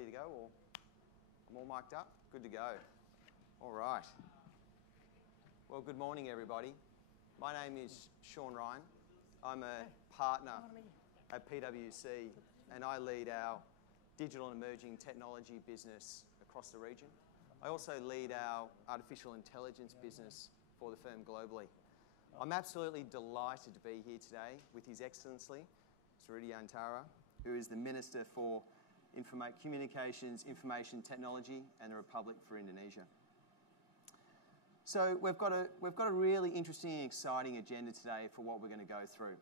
ready to go, or I'm all mic'd up? Good to go. All right. Well, good morning, everybody. My name is Sean Ryan. I'm a partner at PwC, and I lead our digital and emerging technology business across the region. I also lead our artificial intelligence business for the firm globally. I'm absolutely delighted to be here today with His Excellency, Mr. Rudiantara, who is the Minister for Communications, Information Technology and the Republic for Indonesia. So we've got a really interesting and exciting agenda today for what we're going to go through.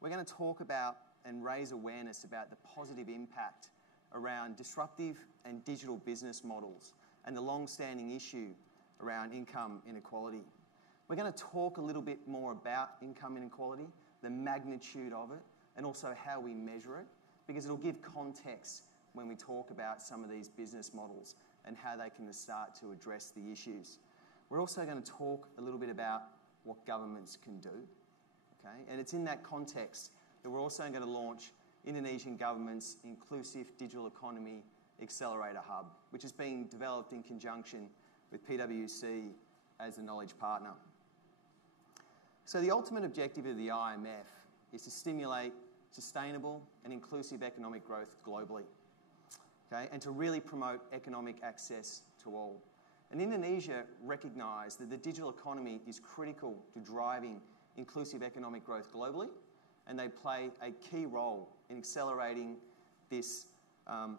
We're going to talk about and raise awareness about the positive impact around disruptive and digital business models and the long-standing issue around income inequality. We're going to talk a little bit more about income inequality, the magnitude of it, and also how we measure it, because it'll give context when we talk about some of these business models and how they can start to address the issues. We're also going to talk a little bit about what governments can do, okay? And it's in that context that we're also going to launch Indonesian government's Inclusive Digital Economy Accelerator Hub, which is being developed in conjunction with PwC as a knowledge partner. So the ultimate objective of the IMF is to stimulate sustainable and inclusive economic growth globally, okay, and to really promote economic access to all. And Indonesia recognised that the digital economy is critical to driving inclusive economic growth globally, and they play a key role in accelerating this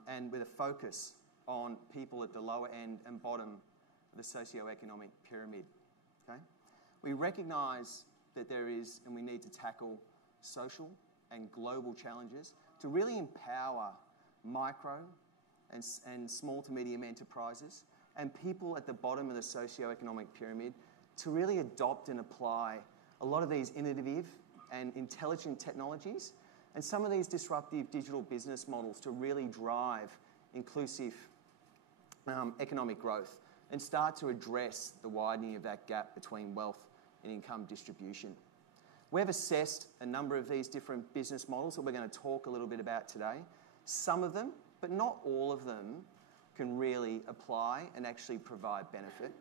and with a focus on people at the lower end and bottom of the socio-economic pyramid. Okay? We recognise that there is, and we need to tackle social and global challenges to really empower micro and small to medium enterprises and people at the bottom of the socio-economic pyramid to really adopt and apply a lot of these innovative and intelligent technologies and some of these disruptive digital business models to really drive inclusive economic growth and start to address the widening of that gap between wealth and income distribution. We've assessed a number of these different business models that we're going to talk a little bit about today. Some of them, but not all of them, can really apply and actually provide benefit.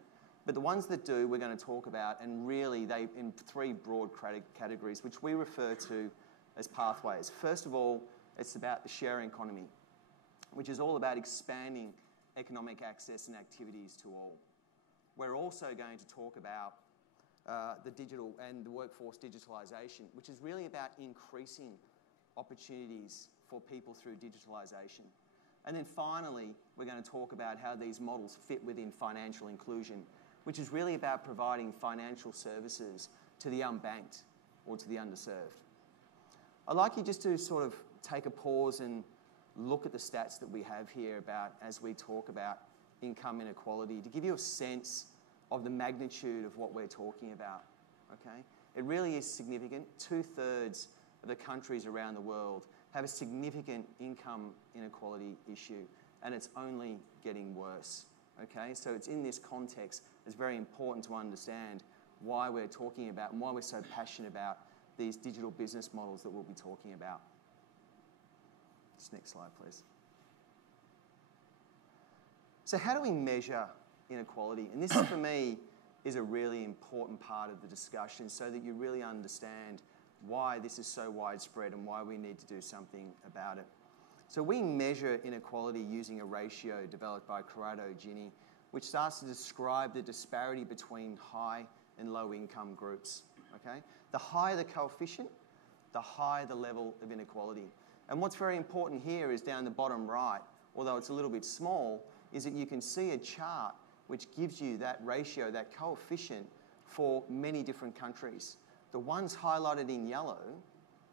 But the ones that do, we're going to talk about, and really they in three broad categories, which we refer to as pathways. First of all, it's about the sharing economy, which is all about expanding economic access and activities to all. We're also going to talk about the digital and the workforce digitalisation, which is really about increasing opportunities for people through digitalisation. And then finally, we're going to talk about how these models fit within financial inclusion, which is really about providing financial services to the unbanked or to the underserved. I'd like you just to sort of take a pause and look at the stats that we have here about as we talk about income inequality to give you a sense of the magnitude of what we're talking about, okay? It really is significant. 2/3 of the countries around the world have a significant income inequality issue, and it's only getting worse, okay? So it's in this context, it's very important to understand why we're talking about and why we're so passionate about these digital business models that we'll be talking about. Just next slide, please. So how do we measure inequality? And this, for me, is a really important part of the discussion so that you really understand why this is so widespread and why we need to do something about it. So we measure inequality using a ratio developed by Corrado Gini, which starts to describe the disparity between high and low income groups, okay? The higher the coefficient, the higher the level of inequality. And what's very important here is down the bottom right, although it's a little bit small, is that you can see a chart which gives you that ratio, that coefficient for many different countries. The ones highlighted in yellow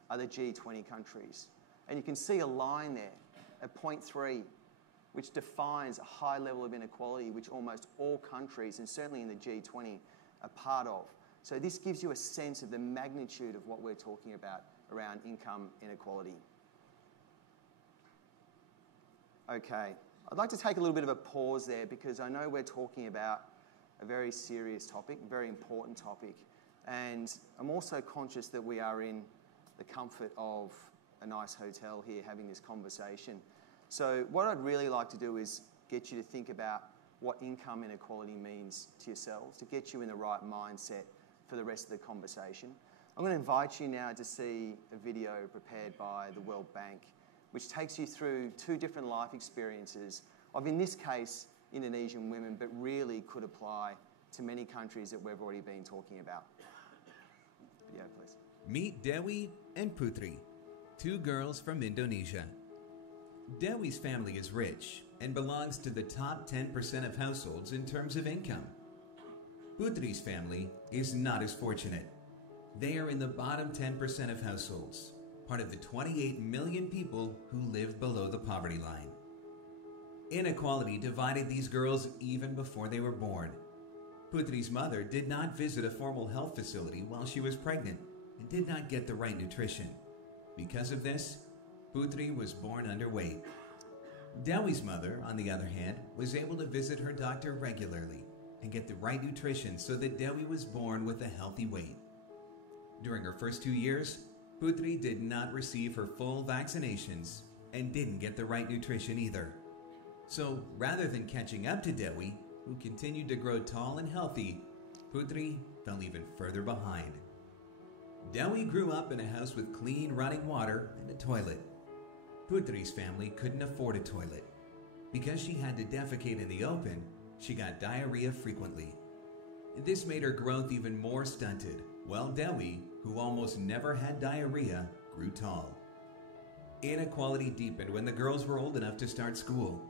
are the G20 countries. And you can see a line there at 0.3, which defines a high level of inequality which almost all countries, and certainly in the G20, are part of. So this gives you a sense of the magnitude of what we're talking about around income inequality. Okay, I'd like to take a little bit of a pause there because I know we're talking about a very serious topic, a very important topic. And I'm also conscious that we are in the comfort of a nice hotel here having this conversation. So what I'd really like to do is get you to think about what income inequality means to yourselves, to get you in the right mindset for the rest of the conversation. I'm going to invite you now to see a video prepared by the World Bank, which takes you through two different life experiences of, in this case, Indonesian women, but really could apply to many countries that we've already been talking about. Video, please. Meet Dewi and Putri, two girls from Indonesia. Dewi's family is rich and belongs to the top 10% of households in terms of income. Putri's family is not as fortunate. They are in the bottom 10% of households, part of the 28 million people who live below the poverty line. Inequality divided these girls even before they were born. Putri's mother did not visit a formal health facility while she was pregnant and did not get the right nutrition. Because of this, Putri was born underweight. Dewi's mother, on the other hand, was able to visit her doctor regularly and get the right nutrition so that Dewi was born with a healthy weight. During her first 2 years, Putri did not receive her full vaccinations and didn't get the right nutrition either. So rather than catching up to Dewi, who continued to grow tall and healthy, Putri fell even further behind. Dewi grew up in a house with clean running water and a toilet. Putri's family couldn't afford a toilet. Because she had to defecate in the open, she got diarrhea frequently. This made her growth even more stunted, while Dewi, who almost never had diarrhea, grew tall. Inequality deepened when the girls were old enough to start school.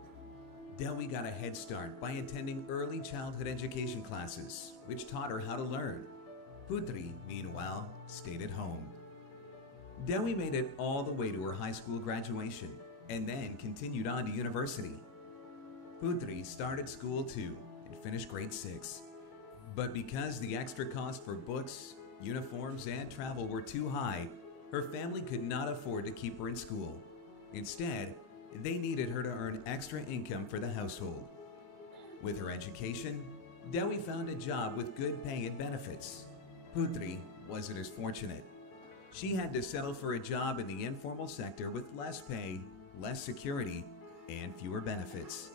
Dewi got a head start by attending early childhood education classes, which taught her how to learn. Putri, meanwhile, stayed at home. Dewi made it all the way to her high school graduation and then continued on to university. Putri started school too and finished grade 6. But because the extra cost for books, uniforms, and travel were too high, her family could not afford to keep her in school. Instead, they needed her to earn extra income for the household. With her education, Dewi found a job with good pay and benefits. Putri wasn't as fortunate. She had to settle for a job in the informal sector with less pay, less security, and fewer benefits.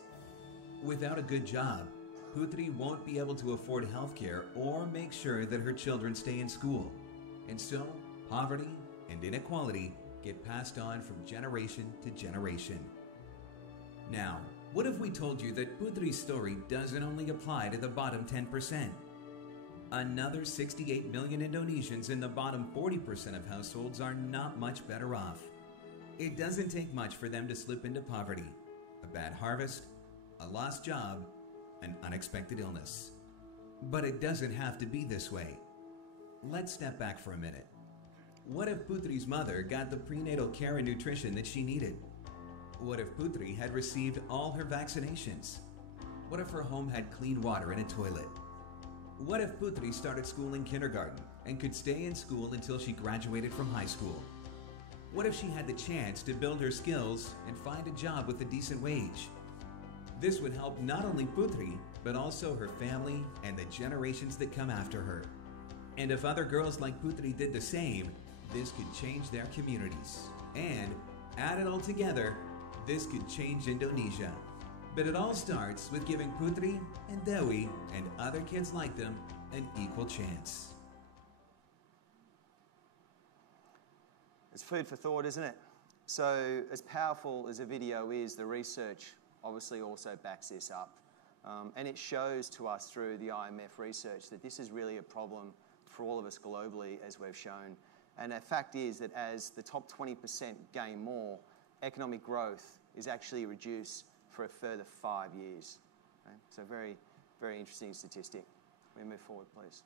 Without a good job, Putri won't be able to afford healthcare or make sure that her children stay in school. And so, poverty and inequality get passed on from generation to generation. Now, what if we told you that Putri's story doesn't only apply to the bottom 10%? Another 68 million Indonesians in the bottom 40% of households are not much better off. It doesn't take much for them to slip into poverty, a bad harvest, a lost job, an unexpected illness. But it doesn't have to be this way. Let's step back for a minute. What if Putri's mother got the prenatal care and nutrition that she needed? What if Putri had received all her vaccinations? What if her home had clean water and a toilet? What if Putri started school in kindergarten and could stay in school until she graduated from high school? What if she had the chance to build her skills and find a job with a decent wage? This would help not only Putri, but also her family and the generations that come after her. And if other girls like Putri did the same, this could change their communities. And, add it all together, this could change Indonesia. But it all starts with giving Putri and Dewi and other kids like them an equal chance. It's food for thought, isn't it? So as powerful as a video is, the research obviously also backs this up. And it shows to us through the IMF research that this is really a problem for all of us globally, as we've shown. And the fact is that as the top 20% gain more, economic growth is actually reduced for a further 5 years. Okay? So very, very interesting statistic. We move forward, please.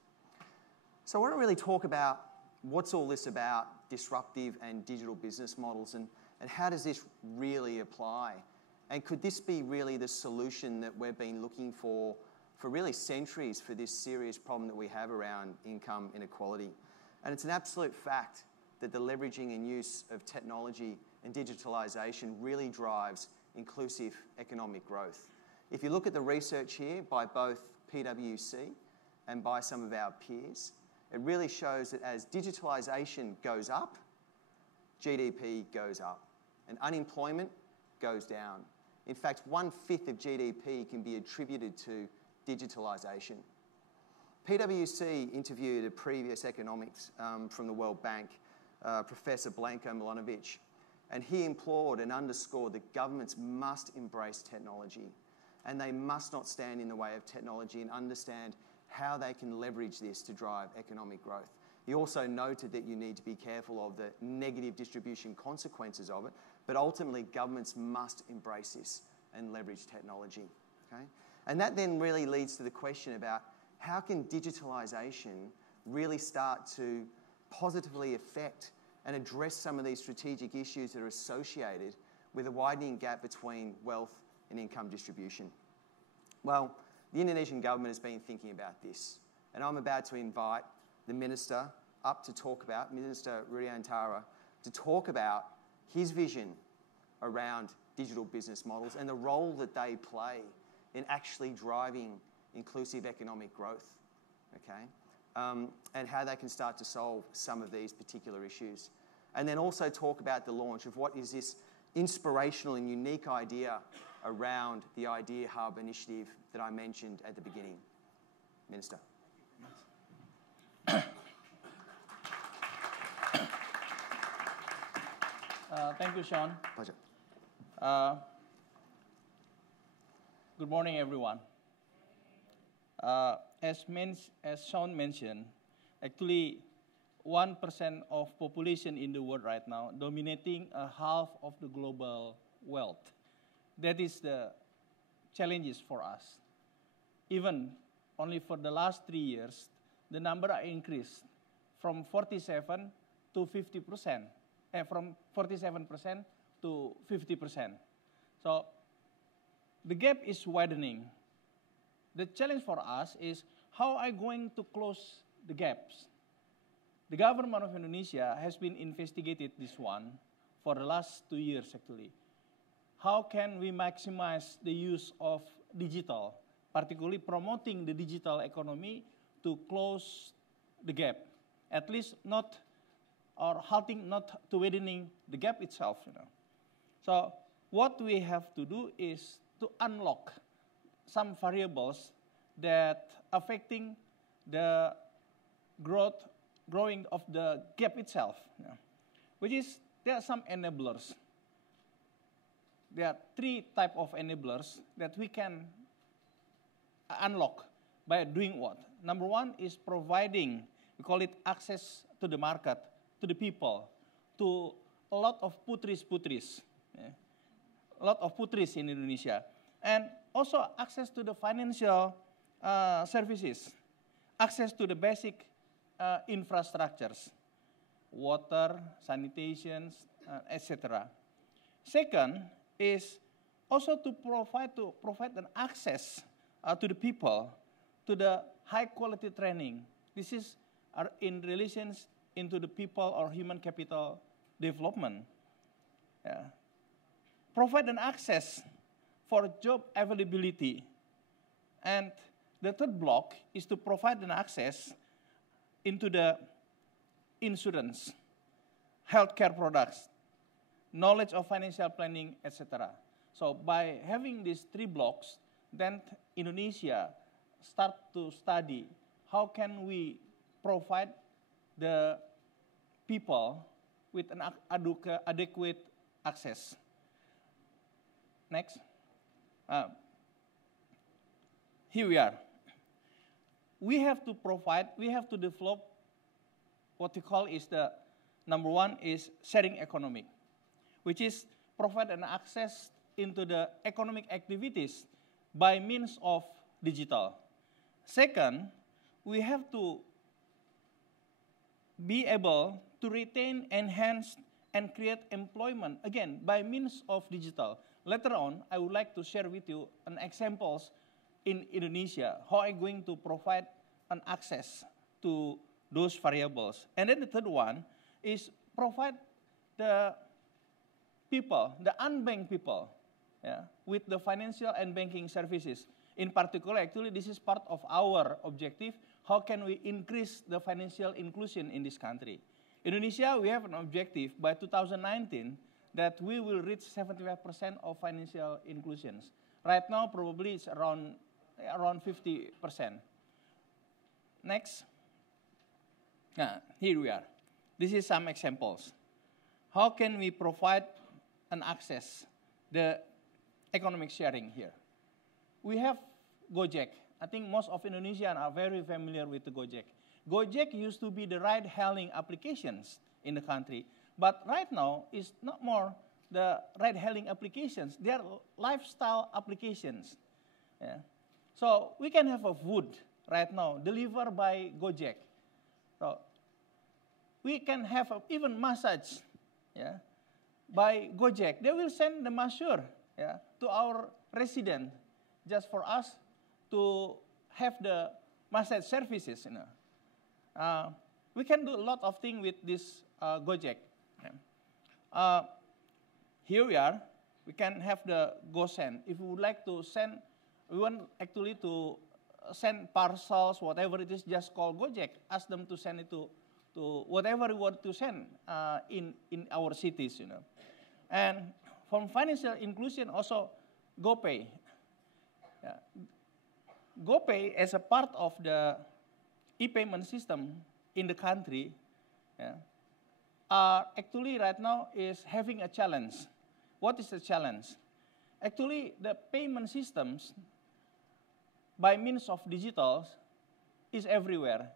So I want to really talk about what's all this about, disruptive and digital business models, and how does this really apply? And could this be really the solution that we've been looking for really centuries for this serious problem that we have around income inequality? And it's an absolute fact that the leveraging and use of technology and digitalisation really drives inclusive economic growth. If you look at the research here by both PwC and by some of our peers, it really shows that as digitalisation goes up, GDP goes up, and unemployment goes down. In fact, 1/5 of GDP can be attributed to digitalisation. PwC interviewed a previous economics from the World Bank, Professor Blanko Milanovic, and he implored and underscored that governments must embrace technology and they must not stand in the way of technology and understand how they can leverage this to drive economic growth. He also noted that you need to be careful of the negative distribution consequences of it, but ultimately governments must embrace this and leverage technology. Okay? And that then really leads to the question about how can digitalisation really start to positively affect and address some of these strategic issues that are associated with a widening gap between wealth and income distribution. Well, the Indonesian government has been thinking about this, and I'm about to invite the Minister up to talk about, Minister Rudiantara, to talk about his vision around digital business models and the role that they play in actually driving inclusive economic growth, okay? And how they can start to solve some of these particular issues. And then also talk about the launch of what is this inspirational and unique idea around the Idea Hub initiative that I mentioned at the beginning. Minister. Thank you, Sean. Pleasure. Good morning, everyone. As Sean mentioned, actually 1% of population in the world right now, dominating a half of the global wealth. That is the challenges for us. Even only for the last 3 years, the number increased from 47 to 50%, from 47% to 50%. So the gap is widening. The challenge for us is how are we going to close the gaps? The government of Indonesia has been investigated this one for the last 2 years actually. How can we maximize the use of digital, particularly promoting the digital economy to close the gap, at least not, or halting, not to widening the gap itself, you know. So what we have to do is to unlock some variables that affecting the growing of the gap itself, you know, which is there are some enablers. There are 3 types of enablers that we can unlock by doing what? Number 1 is providing, we call it access to the market, to the people, to a lot of putris, yeah, a lot of putris in Indonesia. And also access to the financial services, access to the basic infrastructures, water, sanitation, etc. Second is also to provide an access to the people to the high quality training. This is in relations into the people or human capital development. Yeah. Provide an access for job availability. And the third block is to provide an access into the insurance, healthcare products, knowledge of financial planning, etc. So by having these 3 blocks, then Indonesia start to study how can we provide the people with an adequate access. Next. Here we are. We have to develop what we call is the number 1 is sharing economic, which is provide an access into the economic activities by means of digital. Second, we have to be able to retain, enhance, and create employment, again, by means of digital. Later on, I would like to share with you an examples in Indonesia, how I'm going to provide an access to those variables. And then the third one is provide the people, the unbanked people, yeah, with the financial and banking services. In particular, actually, this is part of our objective. How can we increase the financial inclusion in this country? Indonesia, we have an objective by 2019 that we will reach 75% of financial inclusions. Right now, probably it's around 50%. Next. Here we are. This is some examples. How can we provide and access the economic sharing here? We have Gojek. I think most of Indonesians are very familiar with the Gojek. Gojek used to be the ride-hailing applications in the country, but right now it's not more the ride-hailing applications. They are lifestyle applications. Yeah. So we can have a food right now delivered by Gojek. So we can have even massage, yeah, by Gojek. They will send the masseur, yeah, to our resident just for us to have the massage services. We can do a lot of things with this Gojek. Yeah. Here we are. We can have the GoSend. If we would like to send, we want actually to send parcels, whatever it is, just call Gojek. Ask them to send it to whatever we want to send in our cities, And from financial inclusion, also GoPay. Yeah. GoPay, as a part of the e-payment system in the country, yeah, actually right now is having a challenge. What is the challenge? Actually, the payment systems by means of digital is everywhere.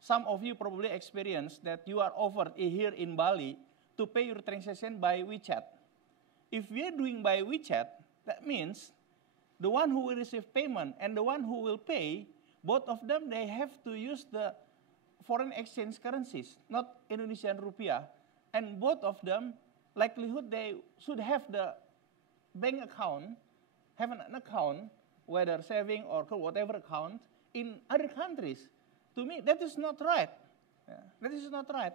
Some of you probably experienced that you are offered here in Bali to pay your transaction by WeChat. If we are doing by WeChat, that means the one who will receive payment and the one who will pay, both of them, they have to use the foreign exchange currencies, not Indonesian rupiah. And both of them, likelihood they should have the bank account, have an account, whether saving or whatever account, in other countries. To me, that is not right. Yeah, that is not right.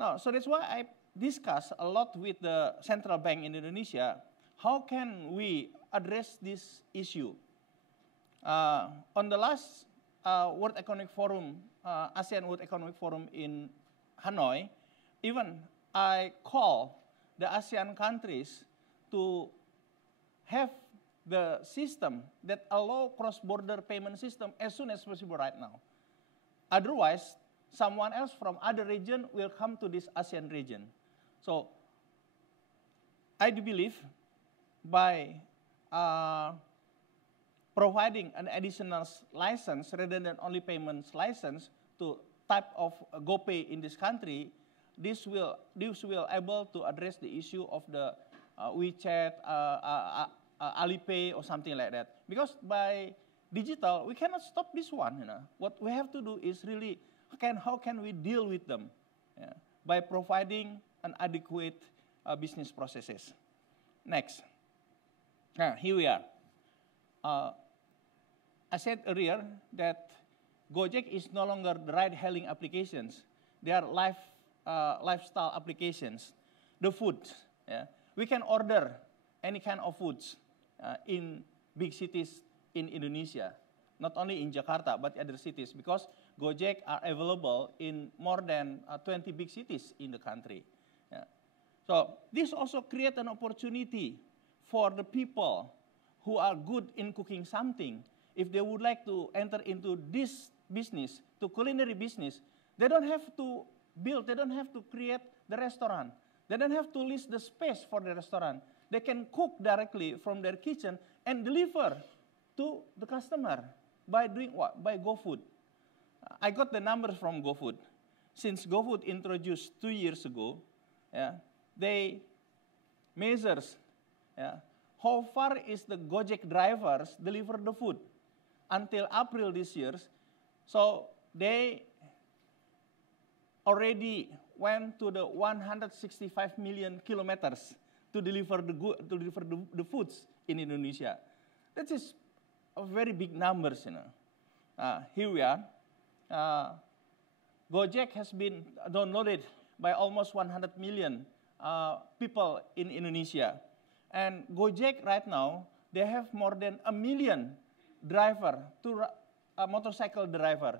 Now, so that's why I discuss a lot with the central bank in Indonesia. How can we address this issue? On the last World Economic Forum, ASEAN World Economic Forum in Hanoi, even I call the ASEAN countries to have the system that allow cross-border payment system as soon as possible right now. Otherwise, someone else from other region will come to this ASEAN region. So I do believe by providing an additional license rather than only payments license to type of GoPay in this country, this will able to address the issue of the WeChat, Alipay, or something like that. Because by digital, we cannot stop this one. What we have to do is really how can we deal with them, yeah, by providing an adequate business processes. Next. Here we are. I said earlier that Gojek is no longer the ride-hailing applications. They are lifestyle applications. The food. Yeah. We can order any kind of foods in big cities in Indonesia. Not only in Jakarta, but other cities. Because Gojek are available in more than 20 big cities in the country. Yeah. So this also creates an opportunity for the people who are good in cooking something. If they would like to enter into this business, to culinary business, they don't have to build, they don't have to create the restaurant. They don't have to lease the space for the restaurant. They can cook directly from their kitchen and deliver to the customer by doing what? By GoFood. I got the numbers from GoFood. Since GoFood introduced 2 years ago, yeah, they measures, yeah, how far is the Gojek drivers deliver the food until April this year. So they already went to the 165 million kilometers to deliver the foods in Indonesia. That is a very big numbers, here we are. Gojek has been downloaded by almost 100 million people in Indonesia. And Gojek right now, they have more than 1 million driver, motorcycle driver.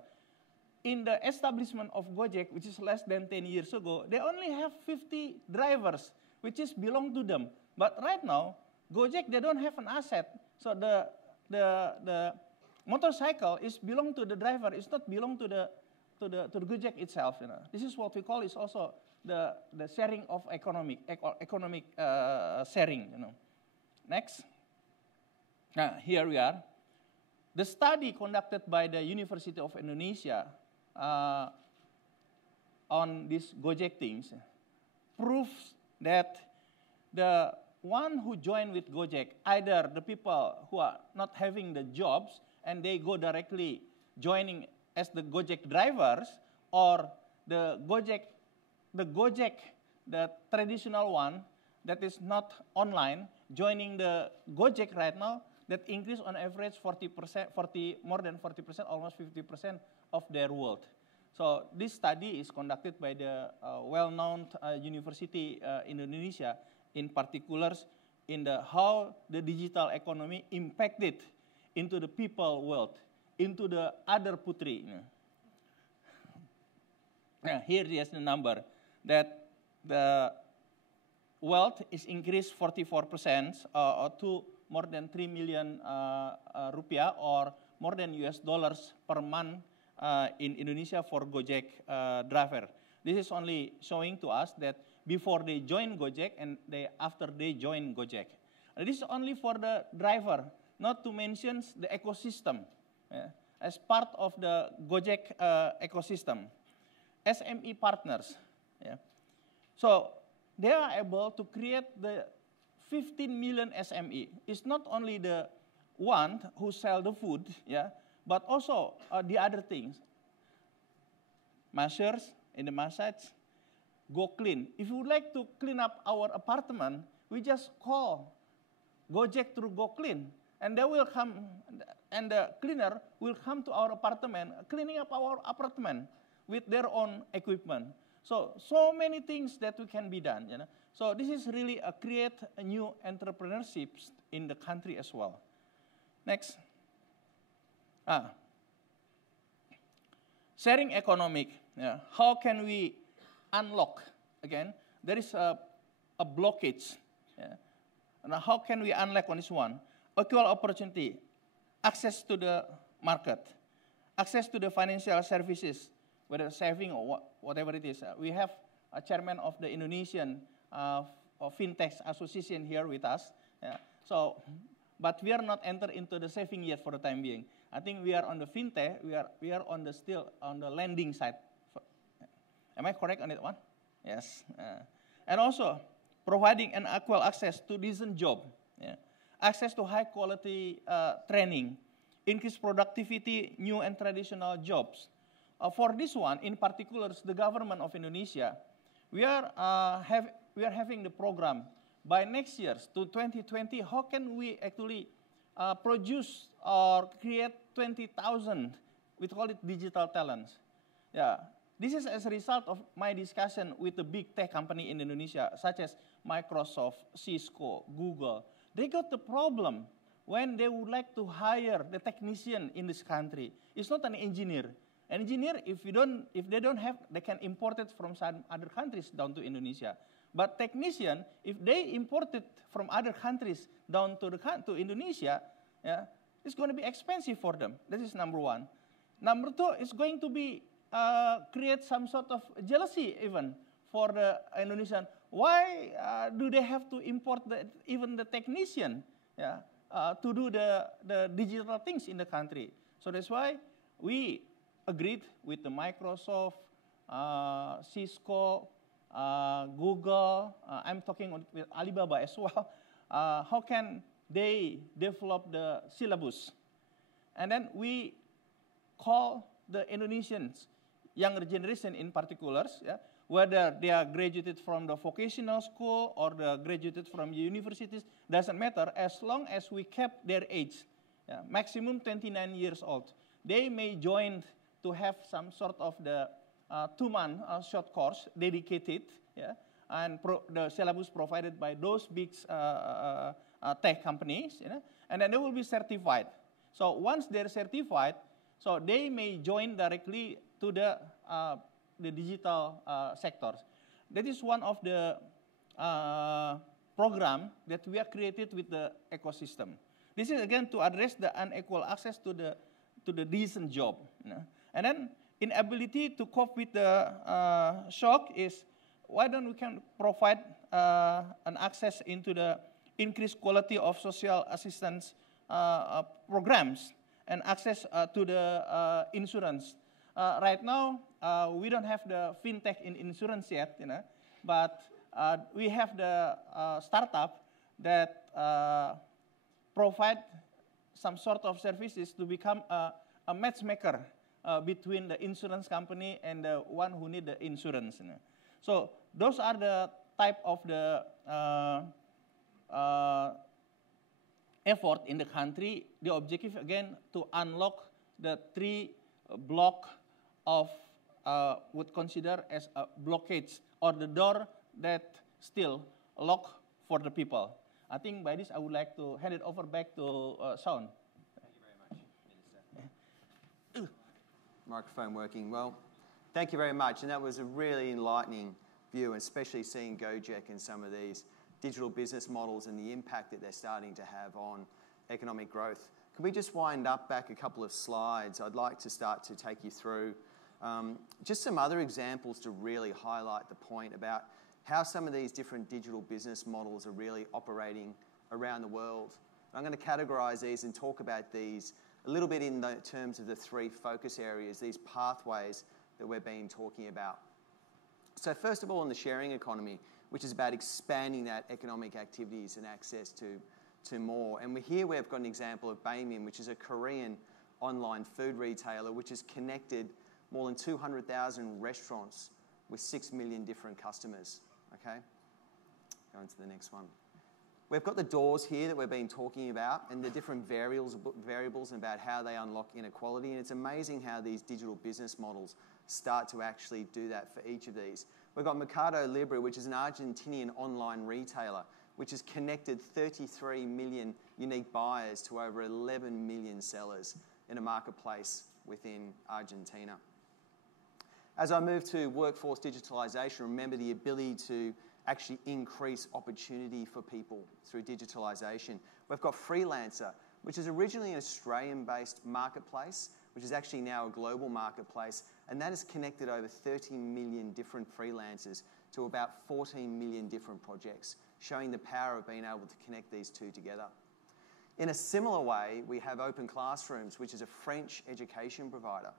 In the establishment of Gojek, which is less than 10 years ago, they only have 50 drivers which is belong to them. But right now, Gojek, they don't have an asset. So the motorcycle is belong to the driver. It's not belong to the Gojek itself. This is what we call is also the sharing of economic sharing. Next. Here we are. The study conducted by the University of Indonesia on these Gojek things proves that the one who join with Gojek, either the people who are not having the jobs and they go directly joining as the Gojek drivers, or the Gojek, the traditional one that is not online, joining the Gojek right now, that increase on average 40%, more than 40%, almost 50% of their wealth. So this study is conducted by the well-known university in Indonesia, in particular in how the digital economy impacted into the people wealth, into the other putri. Here is the number, that the wealth is increased 44% to more than 3 million rupiah, or more than US dollars per month in Indonesia for Gojek driver. This is only showing to us that before they join Gojek and after they join Gojek. This is only for the driver, not to mention the ecosystem. As part of the Gojek ecosystem, SME partners. So they are able to create the 15 million SME. It's not only the one who sell the food, but also the other things. Masseurs in the massage, go clean. If you would like to clean up our apartment, we just call Gojek through Go Clean, and they will come, and the cleaner will come to our apartment, cleaning up our apartment with their own equipment. So many things that we can be done. So this is really create a new entrepreneurship in the country as well. Next. Sharing economic. How can we unlock? Again, there is a blockage. Now, how can we unlock on this one? Equal opportunity, access to the market, access to the financial services, whether saving or whatever it is. We have a chairman of the Indonesian Fintech Association here with us. But we are not entered into the saving yet for the time being. I think we are on the fintech. We are on the still on the lending side. Am I correct on that one? Yes. And also providing an equal access to decent job, access to high quality training, increase productivity, new and traditional jobs. For this one, in particular, the government of Indonesia, we are having the program by next year to 2020. How can we actually produce or create 20,000? We call it digital talents. This is as a result of my discussion with the big tech company in Indonesia, such as Microsoft, Cisco, Google. They got the problem when they would like to hire the technician in this country. It's not an engineer. Engineer, if they don't have, they can import it from some other countries down to Indonesia. But technician, if they import it from other countries down to Indonesia, it's going to be expensive for them. This is number one. Number two, it's going to be create some sort of jealousy even for the Indonesian. Why do they have to import even the technician to do the digital things in the country? So that's why we agreed with the Microsoft, Cisco, Google. I'm talking with Alibaba as well. How can they develop the syllabus? And then we call the Indonesians, younger generation in particular, whether they are graduated from the vocational school or they graduated from universities, doesn't matter, as long as we kept their age, maximum 29 years old. They may join to have some sort of the 2-month short course dedicated, and the syllabus provided by those big tech companies, and then they will be certified. So once they're certified, so they may join directly to the digital sectors. That is one of the program that we have created with the ecosystem. This is again to address the unequal access to the decent job. You know? And then inability to cope with the shock is, why don't we can provide an access into the increased quality of social assistance programs and access to the insurance. Right now, we don't have the fintech in insurance yet, you know, but we have the startup that provide some sort of services to become a matchmaker between the insurance company and the one who need the insurance. You know. So those are the type of the effort in the country. The objective again to unlock the 3 block of would consider as a blockage or the door that still locked for the people. I think by this I would like to hand it over back to Sean. Thank you very much, Minister. Microphone working well. Thank you very much, and that was a really enlightening view, especially seeing Gojek and some of these digital business models and the impact that they're starting to have on economic growth. Can we just wind up back a couple of slides? I'd like to start to take you through just some other examples to really highlight the point about how some of these different digital business models are really operating around the world. I'm going to categorize these and talk about these a little bit in the terms of the 3 focus areas, these pathways that we've been talking about. So first of all, in the sharing economy, which is about expanding that economic activities and access to more. And here we've got an example of Baemin, which is a Korean online food retailer, which has connected more than 200,000 restaurants with 6 million different customers. Okay, go into the next one. We've got the doors here that we've been talking about and the different variables about how they unlock inequality. And it's amazing how these digital business models start to actually do that for each of these. We've got Mercado Libre, which is an Argentinian online retailer, which has connected 33 million unique buyers to over 11 million sellers in a marketplace within Argentina. As I move to workforce digitalization, remember the ability to actually increase opportunity for people through digitalization. We've got Freelancer, which is originally an Australian-based marketplace, which is actually now a global marketplace, and that has connected over 30 million different freelancers to about 14 million different projects, showing the power of being able to connect these two together. In a similar way, we have Open Classrooms, which is a French education provider.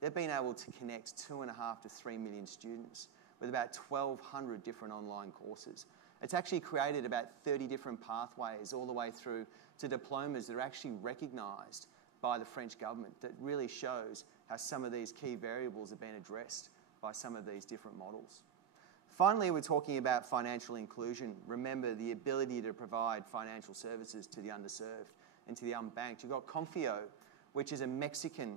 They've been able to connect 2.5 to 3 million students with about 1,200 different online courses. It's actually created about 30 different pathways all the way through to diplomas that are actually recognised by the French government. That really shows how some of these key variables have been addressed by some of these different models. Finally, we're talking about financial inclusion. Remember the ability to provide financial services to the underserved and to the unbanked. You've got Confio, which is a Mexican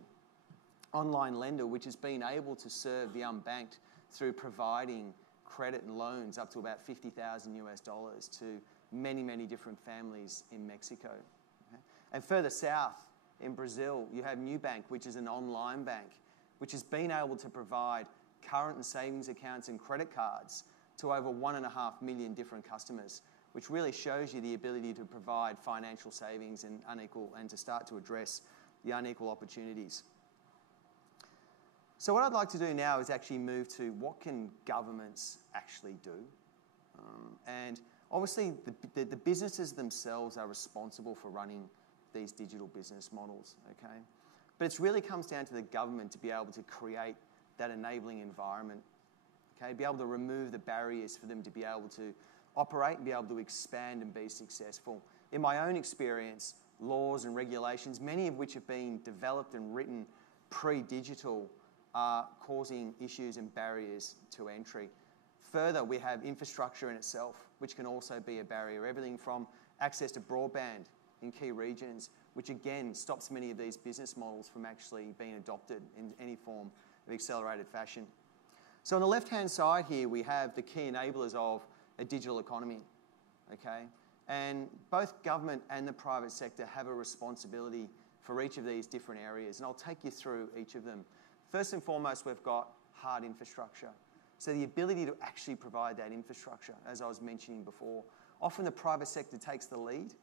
online lender which has been able to serve the unbanked through providing credit and loans up to about $50,000 US to many, many different families in Mexico. Okay? And further south in Brazil, you have Nubank, which is an online bank, which has been able to provide current and savings accounts and credit cards to over 1.5 million different customers, which really shows you the ability to provide financial savings and to start to address the unequal opportunities. So what I'd like to do now is actually move to what can governments actually do. And obviously the businesses themselves are responsible for running these digital business models, okay? But it really comes down to the government to be able to create that enabling environment, okay? Be able to remove the barriers for them to be able to operate and be able to expand and be successful. In my own experience, laws and regulations, many of which have been developed and written pre-digital, are causing issues and barriers to entry. Further, we have infrastructure in itself, which can also be a barrier. Everything from access to broadband in key regions, which again stops many of these business models from actually being adopted in any form of accelerated fashion. So on the left-hand side here, we have the key enablers of a digital economy, okay? And both government and the private sector have a responsibility for each of these different areas, and I'll take you through each of them. First and foremost, we've got hard infrastructure. So the ability to actually provide that infrastructure, as I was mentioning before, often the private sector takes the lead,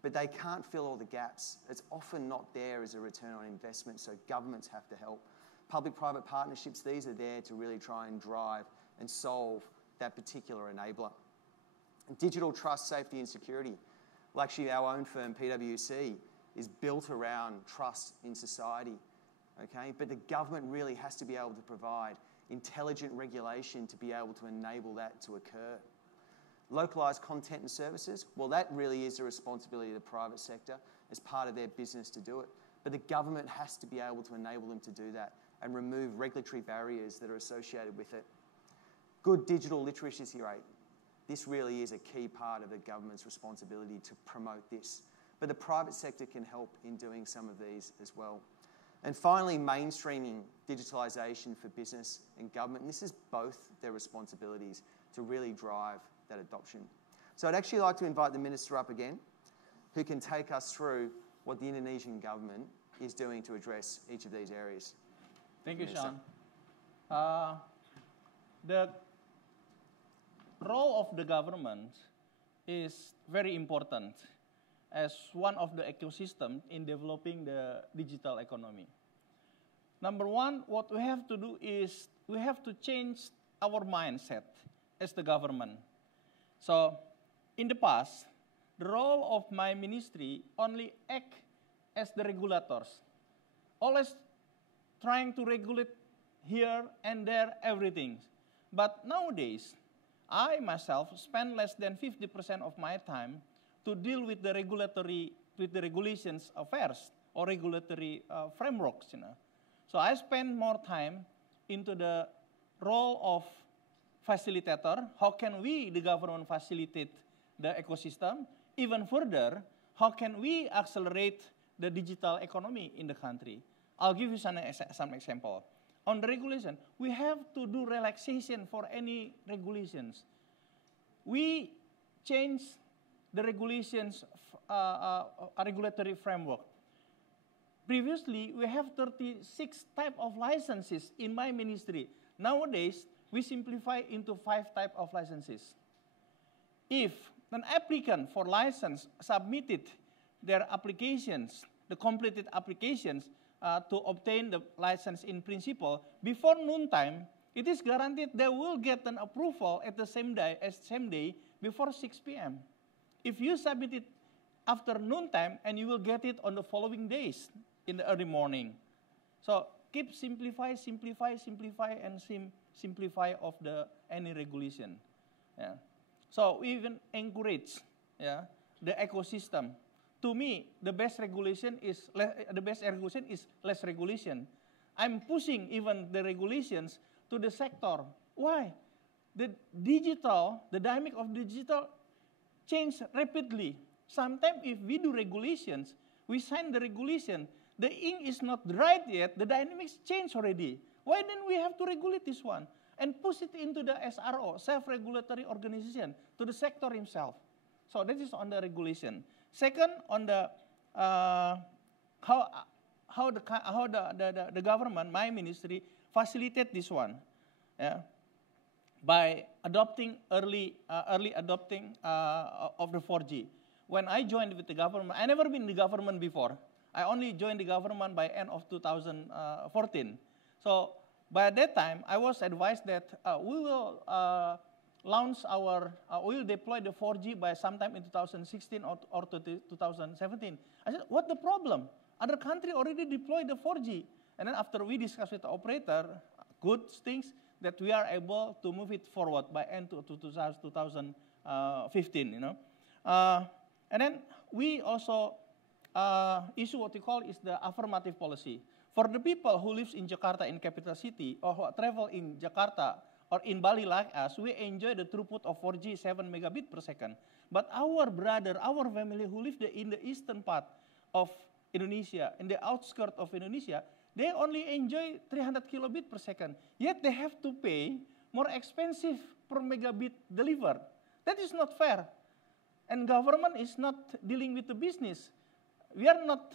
but they can't fill all the gaps. It's often not there as a return on investment, so governments have to help. Public-private partnerships, these are there to really try and drive and solve that particular enabler. Digital trust, safety and security. Well, actually our own firm, PwC, is built around trust in society, okay? But the government really has to be able to provide intelligent regulation to be able to enable that to occur. Localised content and services, well, that really is a responsibility of the private sector as part of their business to do it. But the government has to be able to enable them to do that and remove regulatory barriers that are associated with it. Good digital literacy rate. This really is a key part of the government's responsibility to promote this. But the private sector can help in doing some of these as well. And finally, mainstreaming digitalisation for business and government. And this is both their responsibilities to really drive that adoption. So I'd actually like to invite the Minister up again, who can take us through what the Indonesian government is doing to address each of these areas. Thank you, Sean. The role of the government is very important as one of the ecosystems in developing the digital economy. Number one, what we have to do is we have to change our mindset as the government. So, in the past, the role of my ministry only act as the regulators, always trying to regulate here and there everything. But nowadays, I myself spend less than 50% of my time to deal with the regulations affairs or regulatory frameworks, So I spend more time into the role of facilitator. How can we, the government, facilitate the ecosystem? Even further, how can we accelerate the digital economy in the country? I'll give you some example. On the regulation, we have to do relaxation for any regulations. We change the regulations, regulatory framework. Previously, we have 36 types of licenses in my ministry. Nowadays, we simplify into 5 types of licenses. If an applicant for license submitted their applications, the completed applications to obtain the license in principle, before noontime, it is guaranteed they will get an approval at the same day before 6 p.m. If you submit it after noontime, and you will get it on the following days in the early morning. So keep simplify, and simplify of any regulation. Yeah. So we even encourage the ecosystem. To me, the best regulation is less regulation. I'm pushing even the regulations to the sector. Why? The dynamic of digital change rapidly. Sometimes if we do regulations, we sign the regulation, the ink is not dried yet, the dynamics change already. Why then we have to regulate this one? And push it into the SRO, self-regulatory organization, to the sector himself. So that is on the regulation. Second, on the how the government, my ministry, facilitate this one, by adopting early adopting of the 4G. When I joined with the government, I never been in the government before. I only joined the government by end of 2014. So by that time, I was advised that we will we'll deploy the 4G by sometime in 2016 or 2017. I said, what the problem? Other country already deployed the 4G. And then after we discussed with the operator, good things, that we are able to move it forward by end to 2015, And then we also issue what we call is the affirmative policy. For the people who lives in Jakarta, in capital city, or who travel in Jakarta or in Bali like us, we enjoy the throughput of 4G 7 megabit per second. But our family who live in the eastern part of Indonesia, in the outskirts of Indonesia, they only enjoy 300 kilobit per second. Yet they have to pay more expensive per megabit delivered. That is not fair. And government is not dealing with the business. We are not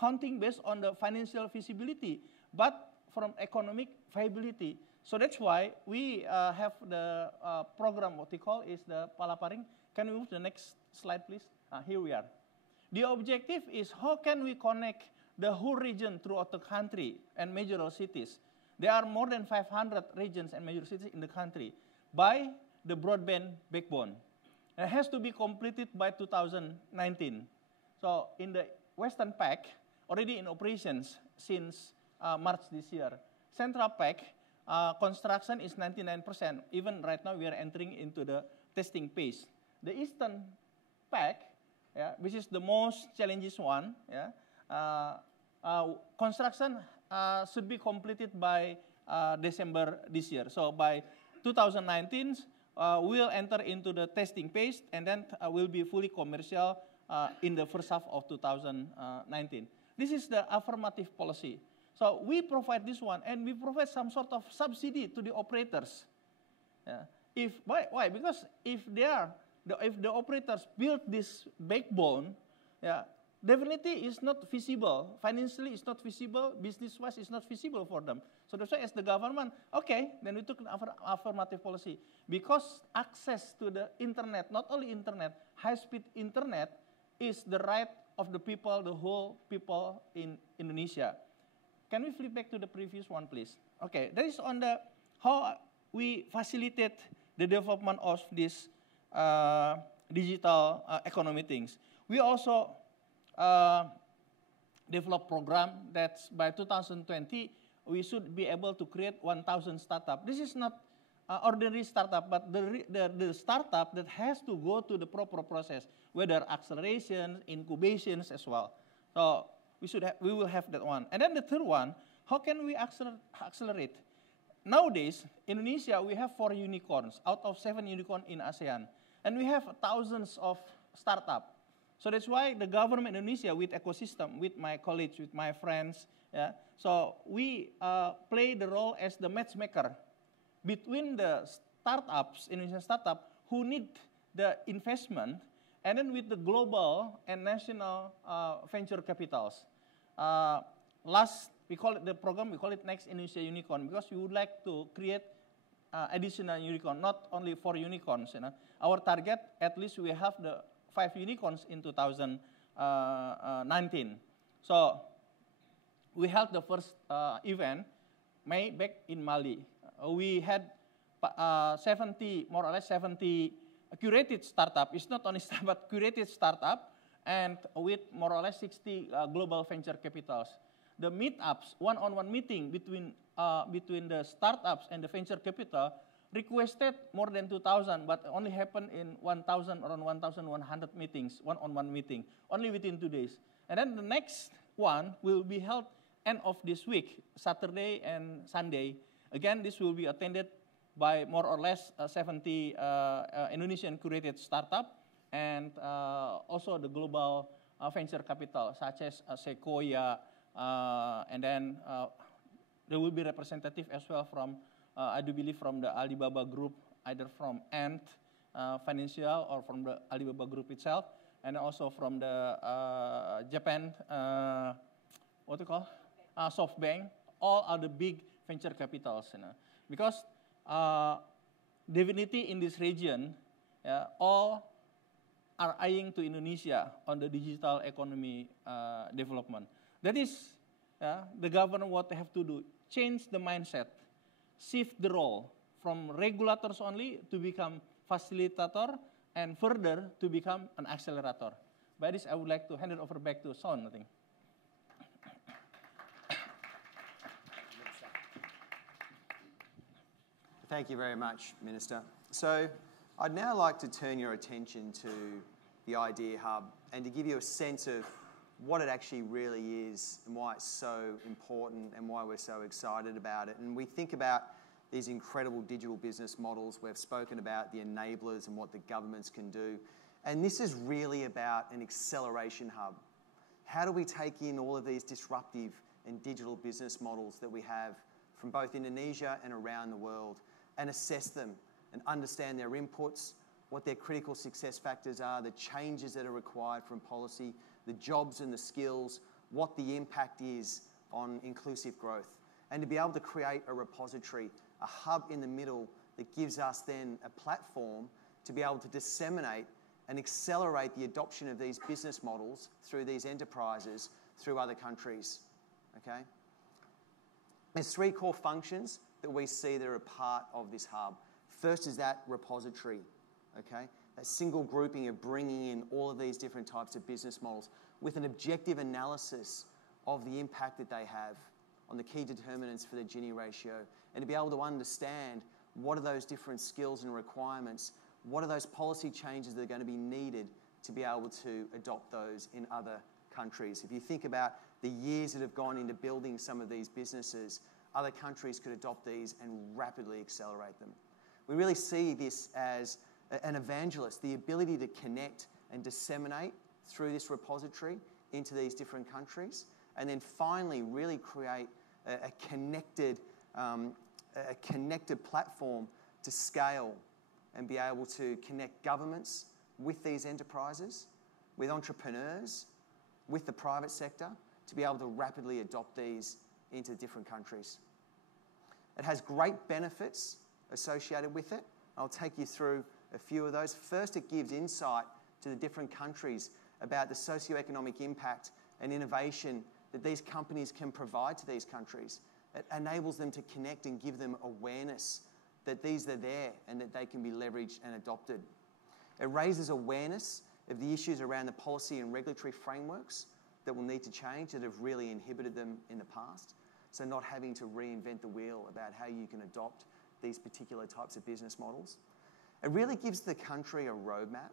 counting based on the financial feasibility, but from economic viability. So that's why we have the program, what we call is the Palaparing. Can we move to the next slide, please? Here we are. The objective is how can we connect the whole region throughout the country and major cities. There are more than 500 regions and major cities in the country by the broadband backbone. And it has to be completed by 2019. So in the Western PAC, already in operations since March this year. Central PAC, construction is 99%. Even right now, we are entering into the testing phase. The Eastern PAC, which is the most challenging one, construction should be completed by December this year. So by 2019, we'll enter into the testing phase, and then will be fully commercial in the first half of 2019. This is the affirmative policy. So we provide this one, and we provide some sort of subsidy to the operators. Why? Because if the operators build this backbone, definitely it's not feasible. Financially, it's not feasible. Business-wise, it's not feasible for them. So that's why as the government, okay, then we took an affirmative policy. Because access to the internet, not only internet, high-speed internet, is the right of the people, the whole people in Indonesia. Can we flip back to the previous one, please? Okay, that is on the how we facilitate the development of this digital economy things. We also develop program that by 2020, we should be able to create 1,000 startups. This is not ordinary startup, but the startup that has to go to the proper process, whether acceleration, incubations as well. So we will have that one. And then the third one, how can we accelerate? Nowadays, Indonesia, we have 4 unicorns out of 7 unicorns in ASEAN. And we have thousands of startups. So that's why the government Indonesia with ecosystem, with my colleagues, with my friends, so we play the role as the matchmaker between the startups, Indonesian startups, who need the investment, and then with the global and national venture capitals. We call it the program, we call it Next Indonesia Unicorn, because we would like to create additional unicorn, not only 4 unicorns. Our target, at least we have the 5 unicorns in 2019. So we held the first event May back in Mali. We had 70, more or less 70 curated startup. It's not only but curated startup, and with more or less 60 global venture capitals. The meetups, one-on-one meeting between the startups and the venture capital requested more than 2,000, but only happened in 1,000, around 1,100 meetings, one-on-one meeting, only within 2 days. And then the next one will be held end of this week, Saturday and Sunday. Again, this will be attended by more or less 70 Indonesian curated startup, and also the global venture capital, such as Sequoia, and then there will be representative as well from, I do believe, from the Alibaba Group, either from Ant Financial or from the Alibaba Group itself, and also from the Japan, what do you call? SoftBank. All are the big venture capitals, because definitely in this region, all are eyeing to Indonesia on the digital economy development. That is the government what they have to do, change the mindset, shift the role from regulators only to become facilitator, and further to become an accelerator. By this, I would like to hand it over back to Son, I think. Thank you very much, Minister. So I'd now like to turn your attention to the Idea Hub and to give you a sense of what it actually really is and why it's so important and why we're so excited about it. And we think about these incredible digital business models. We've spoken about the enablers and what the governments can do. And this is really about an acceleration hub. How do we take in all of these disruptive and digital business models that we have from both Indonesia and around the world, and assess them and understand their inputs, what their critical success factors are, the changes that are required from policy, the jobs and the skills, what the impact is on inclusive growth. and to be able to create a repository, a hub in the middle that gives us then a platform to be able to disseminate and accelerate the adoption of these business models through these enterprises through other countries, okay? There's 3 core functions that we see that are a part of this hub. First is that repository, okay? That single grouping of bringing in all of these different types of business models with an objective analysis of the impact that they have on the key determinants for the Gini ratio, and to be able to understand what are those different skills and requirements, what are those policy changes that are going to be needed to be able to adopt those in other countries. If you think about the years that have gone into building some of these businesses, other countries could adopt these and rapidly accelerate them. We really see this as an evangelist, the ability to connect and disseminate through this repository into these different countries, and then finally really create a connected platform to scale and be able to connect governments with these enterprises, with entrepreneurs, with the private sector, to be able to rapidly adopt these into different countries. It has great benefits associated with it. I'll take you through a few of those. First, it gives insight to the different countries about the socioeconomic impact and innovation that these companies can provide to these countries. It enables them to connect and give them awareness that these are there and that they can be leveraged and adopted. It raises awareness of the issues around the policy and regulatory frameworks that will need to change, that have really inhibited them in the past. So not having to reinvent the wheel about how you can adopt these particular types of business models. It really gives the country a roadmap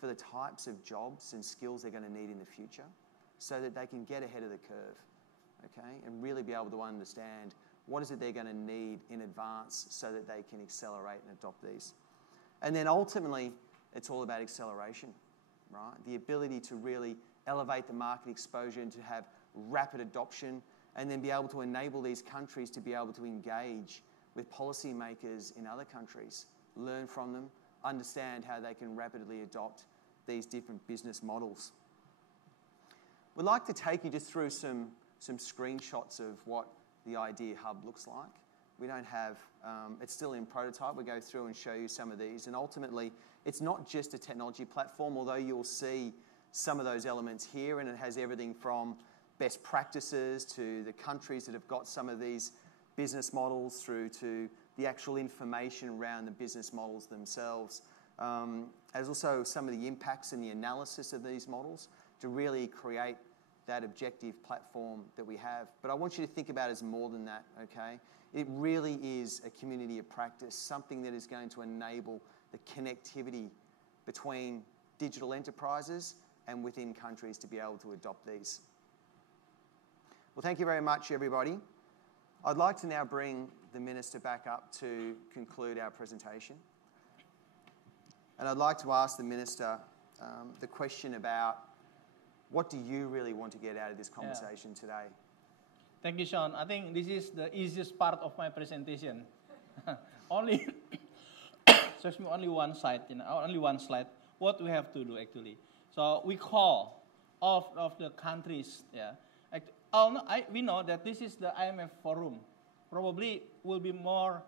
for the types of jobs and skills they're going to need in the future so that they can get ahead of the curve, okay, and really be able to understand what is it they're going to need in advance so that they can accelerate and adopt these. And then ultimately, it's all about acceleration, right? The ability to really elevate the market exposure and to have rapid adoption, and then be able to enable these countries to be able to engage with policymakers in other countries, learn from them, understand how they can rapidly adopt these different business models. We'd like to take you just through some screenshots of what the Idea Hub looks like. We don't have, it's still in prototype. We'll go through and show you some of these. And ultimately, it's not just a technology platform, although you'll see some of those elements here, and it has everything from best practices to the countries that have got some of these business models through to the actual information around the business models themselves. There's also some of the impacts and the analysis of these models to really create that objective platform that we have. But I want you to think about it as more than that, okay? It really is a community of practice, something that is going to enable the connectivity between digital enterprises and within countries to be able to adopt these. Well, thank you very much, everybody. I'd like to now bring the Minister back up to conclude our presentation. And I'd like to ask the Minister the question about what do you really want to get out of this conversation today? Thank you, Sean. I think this is the easiest part of my presentation. Only one slide, only one slide. What we have to do actually. So we call all of the countries. We know that this is the IMF forum. Probably will be more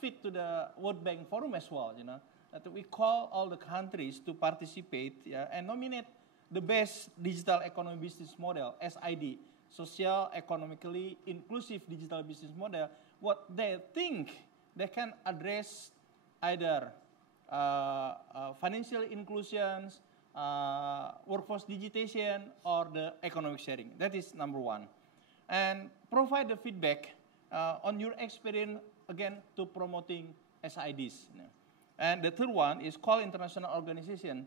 fit to the World Bank forum as well. That we call all the countries to participate and nominate the best digital economy business model, SID, social, economically inclusive digital business model, what they think they can address either financial inclusions, workforce digitization, or the economic sharing. That is number one. And provide the feedback on your experience, again, to promoting SIDs. And the third one is call international organization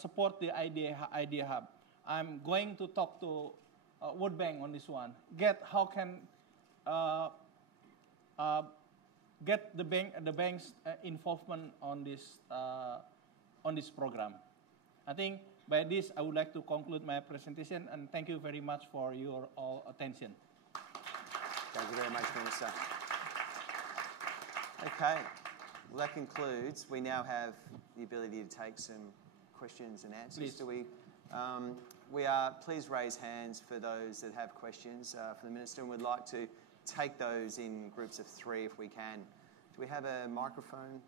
support the Idea Hub. I'm going to talk to World Bank on this one. How can get the bank's involvement on this program. I think by this I would like to conclude my presentation, and thank you very much for your all attention. Thank you very much, Minister. Okay, well, that concludes. We now have the ability to take some questions and answers. Please. Do we? Please raise hands for those that have questions for the Minister, and we'd like to take those in groups of 3 if we can. Do we have a microphone?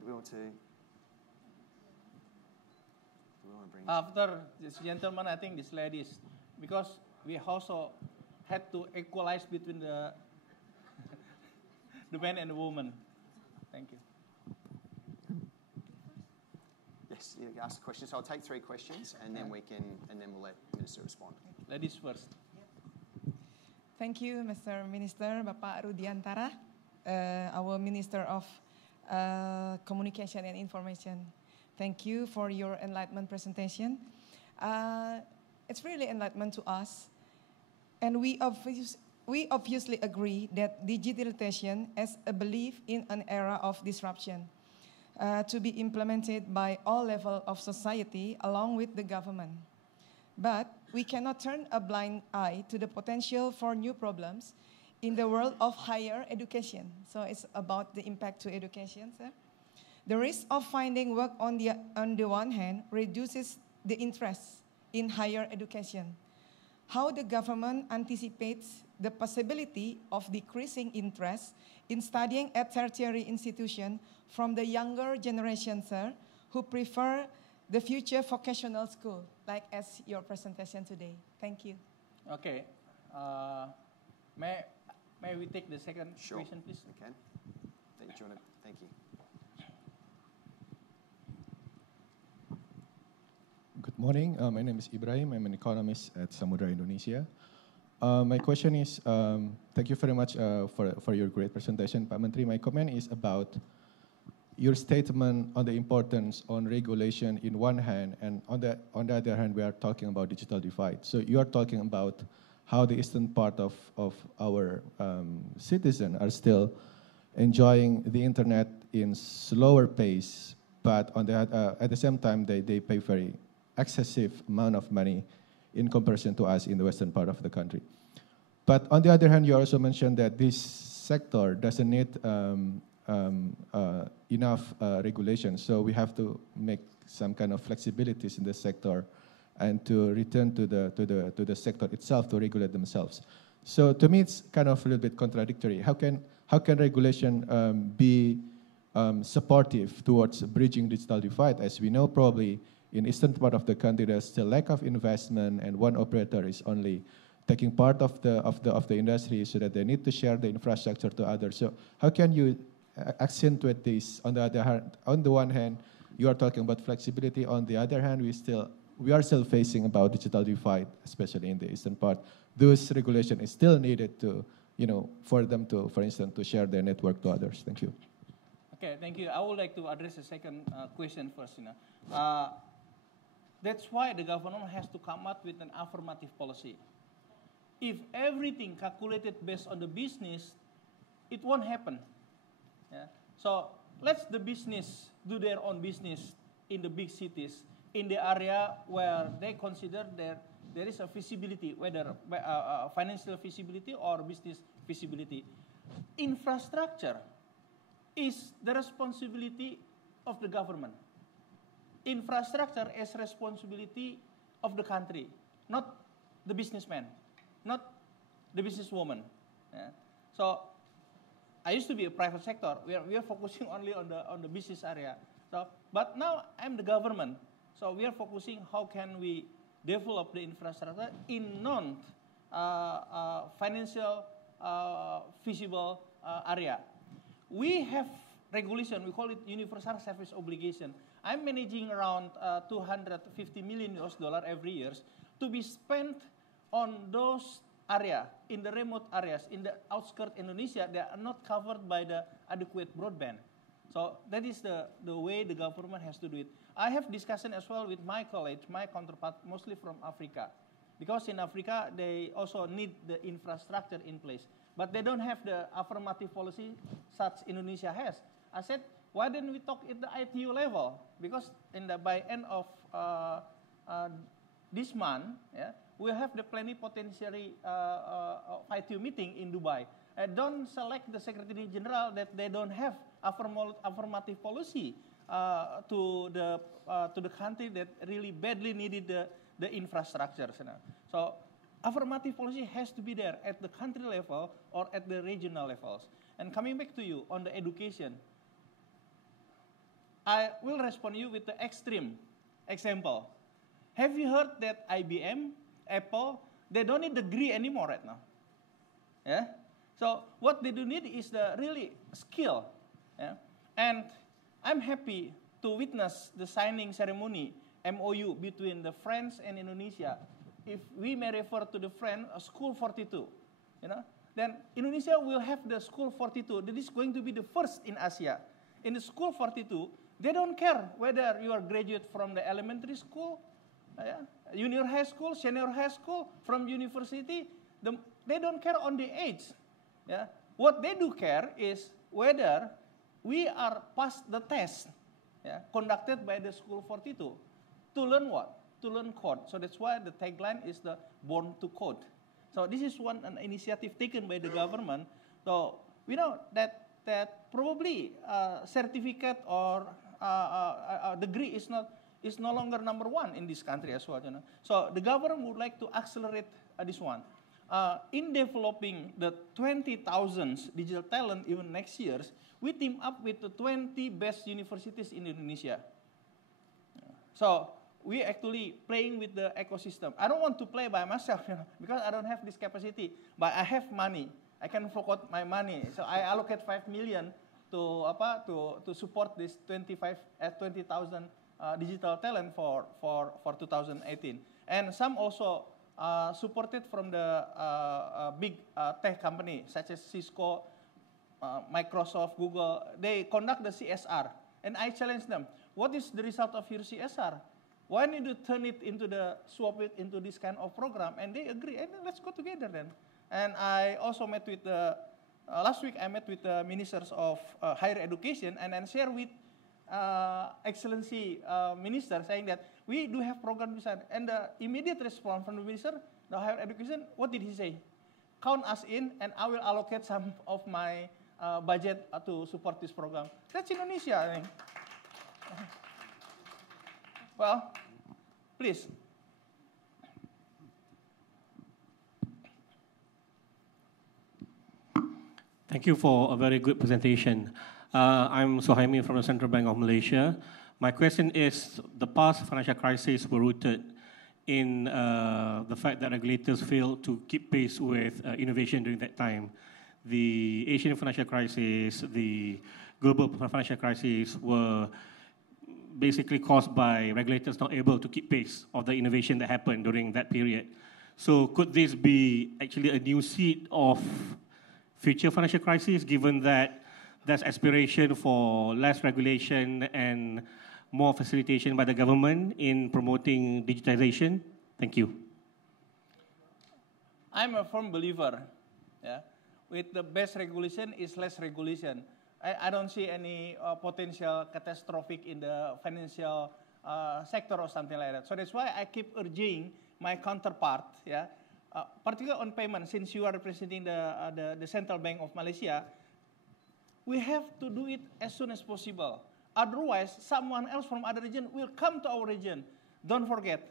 Do we want to bring... After this gentleman, I think this ladies, because we also had to equalize between the the man and the woman. Thank you. Yes, you asked a question. So I'll take 3 questions, and then we'll let the Minister respond. Ladies first. Thank you, Mr. Minister, Bapak Rudiantara, our Minister of Communication and Information. Thank you for your enlightenment presentation. It's really enlightenment to us, and we obviously agree that digitalization is a belief in an era of disruption to be implemented by all levels of society along with the government. But we cannot turn a blind eye to the potential for new problems in the world of higher education. So it's about the impact to education, sir. The risk of finding work on the one hand reduces the interest in higher education. How the government anticipates the possibility of decreasing interest in studying at tertiary institutions from the younger generation, sir, who prefer the future vocational school, like as your presentation today. Thank you. Okay. May we take the second question, please? We can. Thank you. Good morning. My name is Ibrahim. I'm an economist at Samudra Indonesia. My question is, thank you very much for your great presentation, Pak Menteri. My comment is about your statement on the importance on regulation in one hand, and on the other hand, we are talking about digital divide. So you are talking about how the eastern part of our citizens are still enjoying the internet in slower pace, but at the same time, they pay very excessive amount of money in comparison to us in the western part of the country. But on the other hand, you also mentioned that this sector doesn't need enough regulation, so we have to make some kind of flexibilities in the sector and to return to the sector itself to regulate themselves. So to me, it's kind of a little bit contradictory. How can regulation be supportive towards bridging digital divide? As we know, probably in eastern part of the country, there's still lack of investment, and one operator is only taking part of the industry, so that they need to share the infrastructure to others. So how can you accentuate this? On the one hand, you are talking about flexibility. On the other hand, we are still facing about digital divide, especially in the eastern part. Those regulation is still needed to, for them to, for instance, to share their network to others. Thank you. Okay, thank you. I would like to address the second question first. That's why the government has to come up with an affirmative policy. If everything calculated based on the business, it won't happen. Yeah? So let the business do their own business in the big cities, in the area where they consider there is a feasibility, whether financial feasibility or business feasibility. Infrastructure is the responsibility of the government. Infrastructure is responsibility of the country, not the businessman, not the businesswoman. Yeah? So I used to be a private sector. We are focusing only on the business area. So, but now I'm the government. So we are focusing how can we develop the infrastructure in non-financial feasible area. We have regulation. We call it universal service obligation. I'm managing around $250 million every year to be spent on those areas, in the remote areas, in the outskirts Indonesia that are not covered by the adequate broadband. So that is the way the government has to do it. I have discussion as well with my colleagues, my counterpart, mostly from Africa. Because in Africa, they also need the infrastructure in place. But they don't have the affirmative policy such Indonesia has. I said, why don't we talk at the ITU level? Because by end of this month, yeah, we'll have the plenipotentiary ITU meeting in Dubai. Don't select the Secretary General that they don't have affirmative policy to the country that really badly needed the infrastructure. So affirmative policy has to be there at the country level or at the regional levels. And coming back to you on the education, I will respond you with the extreme example. Have you heard that IBM, Apple, they don't need degree anymore right now? Yeah. So what they do need is the really skill. Yeah? And I'm happy to witness the signing ceremony, MOU, between the France and Indonesia. If we may refer to the French, School 42, then Indonesia will have the School 42. That is going to be the first in Asia. In the School 42, they don't care whether you are graduate from the elementary school, junior high school, senior high school, from university. They don't care on the age. Yeah? What they do care is whether we are past the test conducted by the School 42. To learn what? To learn code. So that's why the tagline is the Born to Code. So this is an initiative taken by the government. So we know that probably certificate or degree is no longer number one in this country as well. So the government would like to accelerate this one. In developing the 20,000 digital talent even next year, we team up with the 20 best universities in Indonesia. So we actually playing with the ecosystem. I don't want to play by myself, because I don't have this capacity. But I have money. I can focus my money. So I allocate 5 million to support this 20,000 digital talent for 2018. And some also supported from the big tech company such as Cisco, Microsoft, Google. They conduct the CSR, and I challenge them. What is the result of your CSR? Why don't you turn it into swap it into this kind of program? And they agree, and let's go together then. And I also met with last week I met with the ministers of higher education, and then share with Excellency Minister saying that we do have program design. And the immediate response from the minister, the higher education, what did he say? Count us in, and I will allocate some of my budget to support this program. That's Indonesia, I think. Well, please. Thank you for a very good presentation. I'm Sohaimi from the Central Bank of Malaysia. My question is, the past financial crises were rooted in the fact that regulators failed to keep pace with innovation during that time. The Asian financial crisis, the global financial crisis were basically caused by regulators not able to keep pace of the innovation that happened during that period. So could this be actually a new seed of future financial crises, given that there's aspiration for less regulation and more facilitation by the government in promoting digitization? Thank you. I'm a firm believer, with the best regulation is less regulation. I don't see any potential catastrophic in the financial sector or something like that. So that's why I keep urging my counterpart, particularly on payment, since you are representing the Central Bank of Malaysia, we have to do it as soon as possible. Otherwise, someone else from other region will come to our region. Don't forget,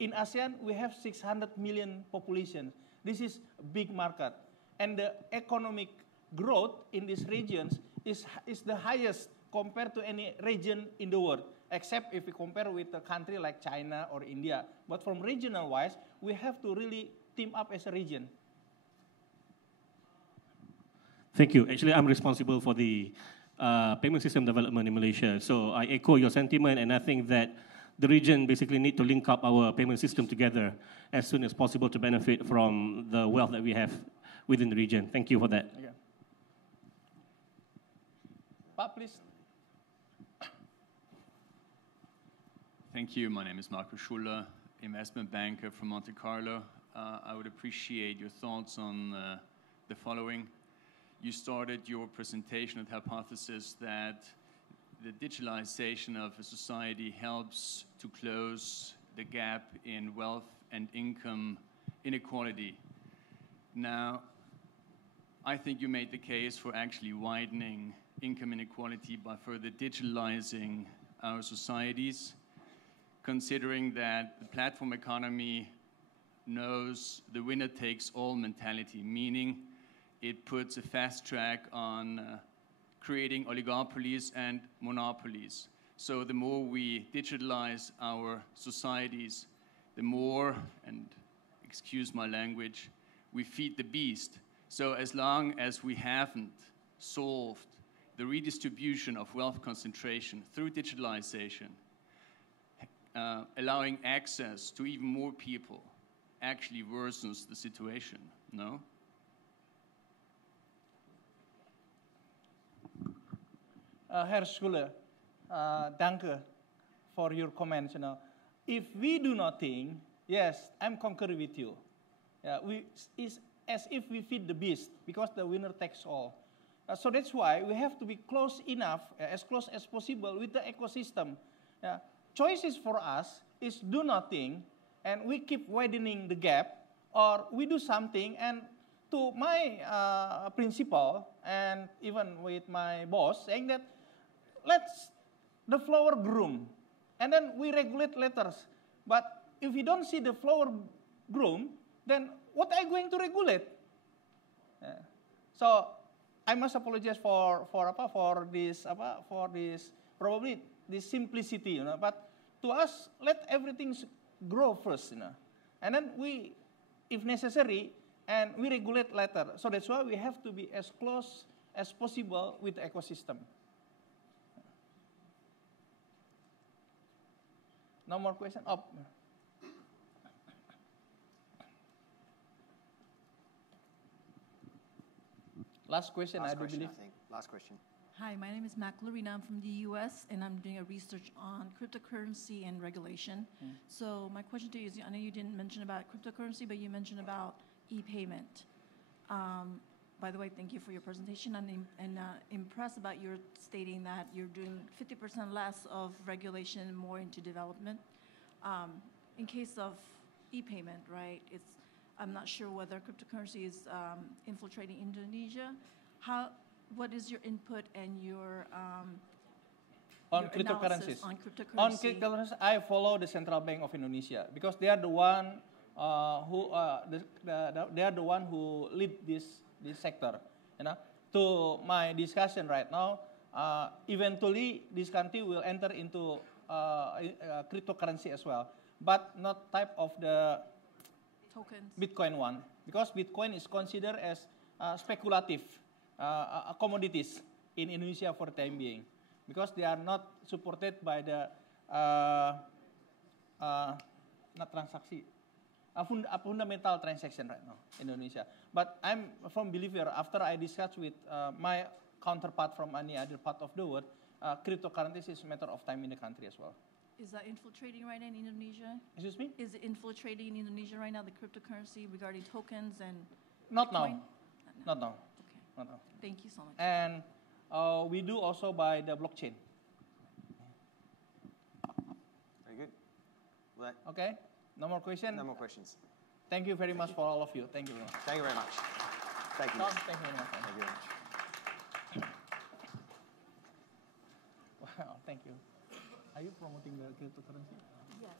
in ASEAN, we have 600 million population. This is a big market. And the economic growth in these regions is the highest compared to any region in the world, except if we compare with a country like China or India. But from regional wise, we have to really team up as a region. Thank you. Actually, I'm responsible for the payment system development in Malaysia. So I echo your sentiment, and I think that the region basically need to link up our payment system together as soon as possible to benefit from the wealth that we have within the region. Thank you for that. Okay. Pak, please. Thank you. My name is Marco Schuller, investment banker from Monte Carlo. I would appreciate your thoughts on the following. You started your presentation with the hypothesis that the digitalization of a society helps to close the gap in wealth and income inequality. Now, I think you made the case for actually widening income inequality by further digitalizing our societies, considering that the platform economy knows the winner-takes-all mentality, meaning it puts a fast track on creating oligopolies and monopolies. So the more we digitalize our societies, the more, and excuse my language, we feed the beast. So as long as we haven't solved the redistribution of wealth concentration through digitalization, allowing access to even more people actually worsens the situation, no? Herr Schuller, danke for your comments. You know, if we do nothing, yes, I'm concur with you. It's as if we feed the beast because the winner takes all. So that's why we have to be close enough, as close as possible with the ecosystem. Choices for us is do nothing, and we keep widening the gap, or we do something. And to my principal, and even with my boss, saying that let's the flower groom, and then we regulate later. But if we don't see the flower groom, then what are you going to regulate? So I must apologize for this probably this simplicity, you know. But to us, let everything grow first, you know, and then we, if necessary, and we regulate later. So that's why we have to be as close as possible with the ecosystem. No more question? Oh. Last question, I do believe. I think. Last question. Hi, my name is Maclarina. I'm from the US, and I'm doing a research on cryptocurrency and regulation. So my question to you is, I know you didn't mention about cryptocurrency, but you mentioned about e-payment. By the way, thank you for your presentation. I'm impressed about your stating that you're doing 50% less of regulation and more into development. In case of e-payment, right, I'm not sure whether cryptocurrency is infiltrating Indonesia. What is your input and your on cryptocurrencies? On cryptocurrency. On cryptocurrencies, I follow the Central Bank of Indonesia because they are the one who lead this sector. You know, to my discussion right now, eventually this country will enter into cryptocurrency as well, but not type of the tokens. Bitcoin one, because Bitcoin is considered as speculative commodities in Indonesia for the time being, because they are not supported by the not transaksi, a fundamental transaction right now in Indonesia. But I'm a firm believer, after I discussed with my counterpart from any other part of the world, cryptocurrencies is a matter of time in the country as well. Is that infiltrating right now in Indonesia? Excuse me? Is it infiltrating in Indonesia right now, the cryptocurrency regarding tokens and Not Bitcoin? now. Not now. Okay. Not now. Thank you so much. And we do also by the blockchain. Very good. Well, Okay? No more questions? no more questions. Thank you very much for all of you. Thank you very much. Thank you very much. Thank you. Tom, thank you very much. Thank you very much. Wow, thank you. Are you promoting the cryptocurrency? Yes.